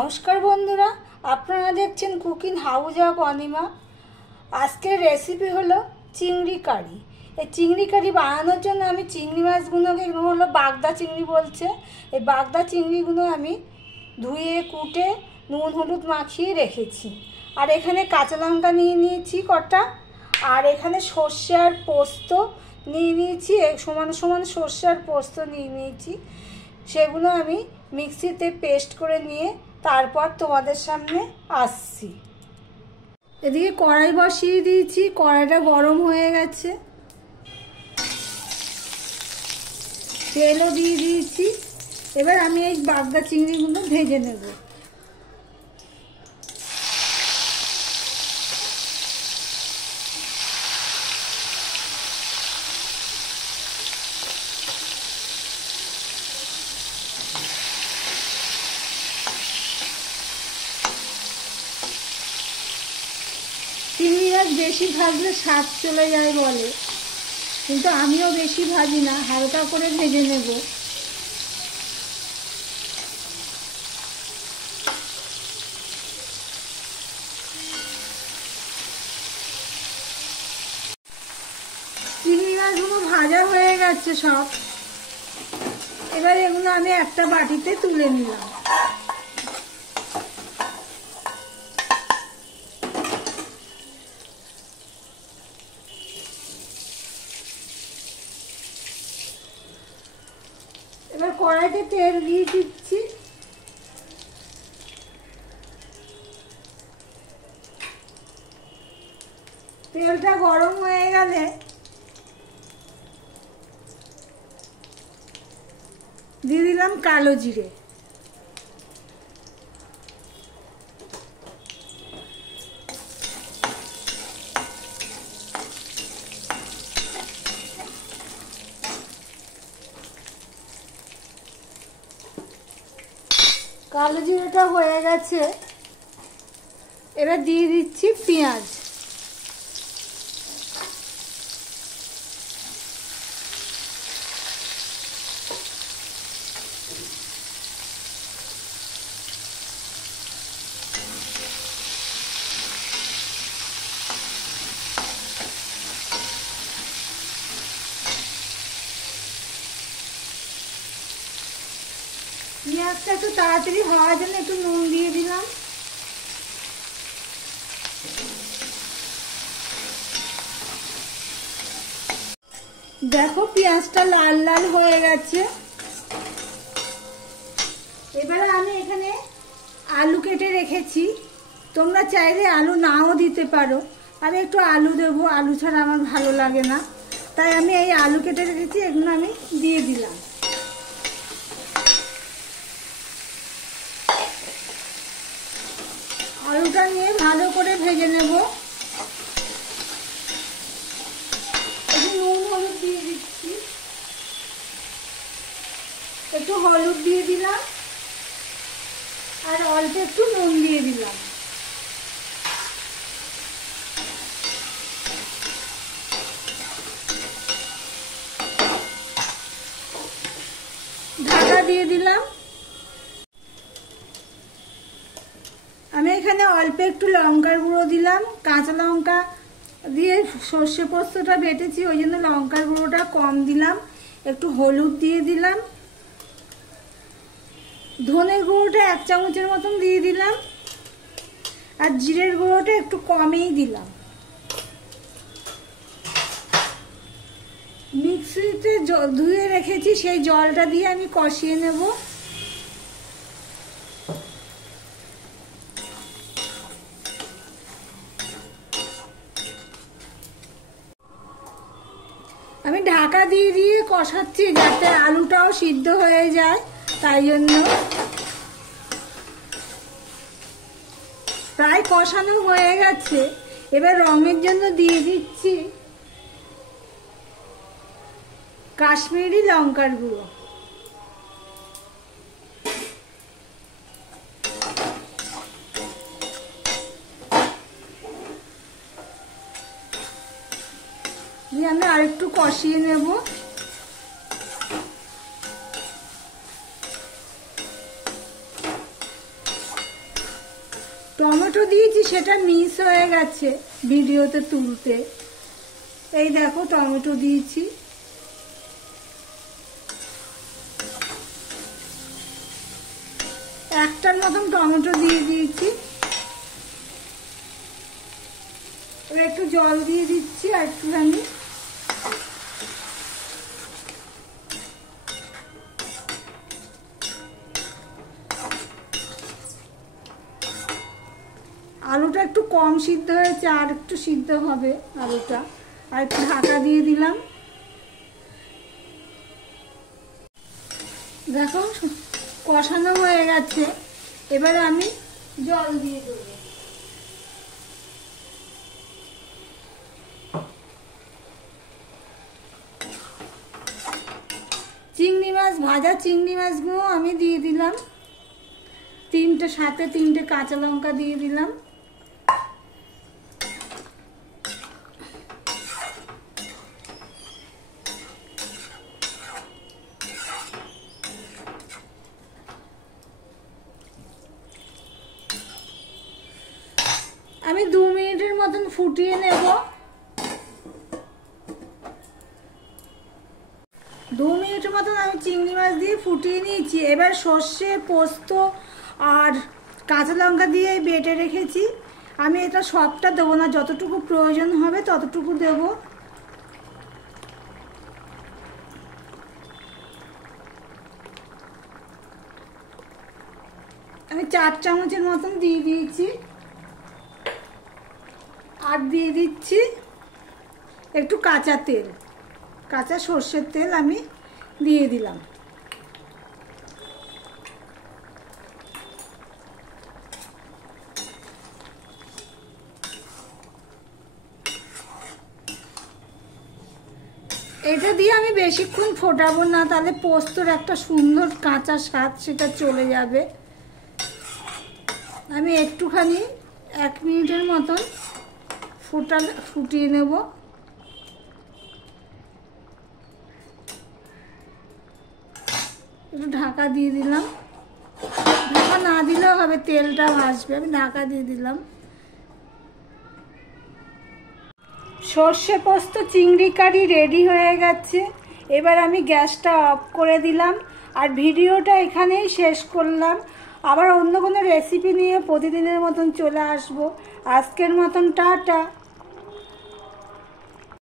নমস্কার বন্ধুরা, আপনারা দেখছেন কুকিং হাউস অফ অনিমা। আজকের রেসিপি হলো চিংড়ি কারি। এই চিংড়ি কারি বানানোর জন্য আমি চিংড়ি মাছগুলোকে, এগুলো হলো বাগদা চিংড়ি বলছে, এই বাগদা চিংড়িগুলো আমি ধুয়ে কুটে নুন হলুদ মাখিয়ে রেখেছি। আর এখানে কাঁচা লঙ্কা নিয়ে নিয়েছি কটা, আর এখানে সর্ষে আর পোস্ত নিয়ে নিয়েছি, সমান সমান সর্ষে আর পোস্ত নিয়ে নিয়েছি। সেগুলো আমি মিক্সিতে পেস্ট করে নিয়ে তারপর তোমাদের সামনে আসছি। এদিকে কড়াই বসিয়ে দিয়েছি, কড়াইটা গরম হয়ে গেছে, তেলও দিয়ে দিয়েছি। এবার আমি এই বাগদা চিংড়িগুলো ভেজে নেব। চিংড়ি মাছ বেশি ভাজলে স্বাদ চলে যায় বলে, কিন্তু আমিও বেশি ভাজি না, হালকা করে ভেজে নেব। চিংড়ি মাছগুলো ভাজা হয়ে গেছে সব। এবার এগুলো আমি একটা বাটিতে তুলে নিলাম। এবার কড়াইতে তেল দিয়ে দিচ্ছি। তেলটা গরম হয়ে গেলে দিয়ে দিলাম কালো জিরে, কালো জিরেটা হয়ে গেছে। এবার দিয়ে দিচ্ছি পেঁয়াজ। পেঁয়াজটা একটু তাড়াতাড়ি হওয়ার জন্য একটু নুন দিয়ে দিলাম। দেখো পেঁয়াজটা লাল লাল হয়ে গেছে। এবারে আমি এখানে আলু কেটে রেখেছি, তোমরা চাইলে আলু নাও দিতে পারো। আমি একটু আলু দেবো, আলু ছাড়া আমার ভালো লাগে না, তাই আমি এই আলু কেটে রেখেছি, এগুলো আমি দিয়ে দিলাম। আলুটা নিয়ে ভালো করে ভেজে নেব। একটু নুন হলুদ দিয়ে দিচ্ছি, একটু হলুদ দিয়ে দিলাম, আর অল্প একটু নুন দিয়ে দিলাম। ঢাকা দিয়ে দিলাম। আমি এখানে অল্প একটু লঙ্কার গুঁড়ো দিলাম, কাঁচা লঙ্কা দিয়ে সর্ষে পোস্তটা বেটেছি, ওই জন্য লঙ্কার গুঁড়োটা কম দিলাম। একটু হলুদ দিয়ে দিলাম, ধনের গুঁড়োটা 1 চামচের মতন দিয়ে দিলাম, আর জিরের গুঁড়োটা একটু কমই দিলাম। মিক্সিতে ধুয়ে রেখেছি, সেই জলটা দিয়ে আমি কষিয়ে নেব। আমি ঢাকা দিয়ে দিয়ে কষাচ্ছি যাতে আলুটাও সিদ্ধ হয়ে যায়, তাই জন্য। প্রায় কষানো হয়ে গেছে। এবার রঙের জন্য দিয়ে দিচ্ছি কাশ্মীরি লঙ্কার গুঁড়ো। দিয়ে আমি আরেকটু কষিয়ে নেব। টমেটো দিয়েছি, সেটা মিস হয়ে গেছে ভিডিওতে তুলতে। এই দেখো টমেটো দিয়েছি। একটার মতন টমেটো দিয়ে দিয়েছি। এবার একটু জল দিয়ে দিচ্ছি আর একটুখানি। আলুটা একটু কম সিদ্ধ হয়েছে, আর একটু সিদ্ধ হবে আলুটা। আর একটু ঢাকা দিয়ে দিলাম। দেখো কষানো হয়ে গেছে, এবার আমি জল দিয়ে দেবো। চিংড়ি মাছ, ভাজা চিংড়ি মাছগুলো আমি দিয়ে দিলাম। সাথে তিনটে কাঁচা লঙ্কা দিয়ে দিলাম। আমি 2 মিনিটের মতন ফুটিয়ে নেব। 2 মিনিটের মতন আমি চিংড়ি মাছ দিয়ে ফুটিয়ে নিয়েছি। এবার সর্ষে, পোস্ত আর কাঁচা লঙ্কা দিয়ে বেটে রেখেছি। আমি এটা সবটা দেবো না, যতটুকু প্রয়োজন হবে ততটুকু দেব। আমি 4 চামচের মতন দিয়ে দিয়েছি। আর দিয়ে দিচ্ছি একটু কাঁচা তেল, কাঁচা সর্ষের তেল আমি দিয়ে দিলাম। এটা দিয়ে আমি বেশিক্ষণ ফোটাবো না, তাহলে পোস্তর একটা সুন্দর কাঁচা স্বাদ সেটা চলে যাবে। আমি একটুখানি 1 মিনিটের মতন ফুটিয়ে নেব। একটু ঢাকা দিয়ে দিলাম। ঢাকা না দিলেও হবে, তেলটা ভাসবে। আমি ঢাকা দিয়ে দিলাম। সর্ষে পোস্ত চিংড়ি কারি রেডি হয়ে গেছে। এবার আমি গ্যাসটা অফ করে দিলাম আর ভিডিওটা এখানেই শেষ করলাম। আবার অন্য কোনো রেসিপি নিয়ে প্রতিদিনের মতন চলে আসবো। আজকের মতন টাটা।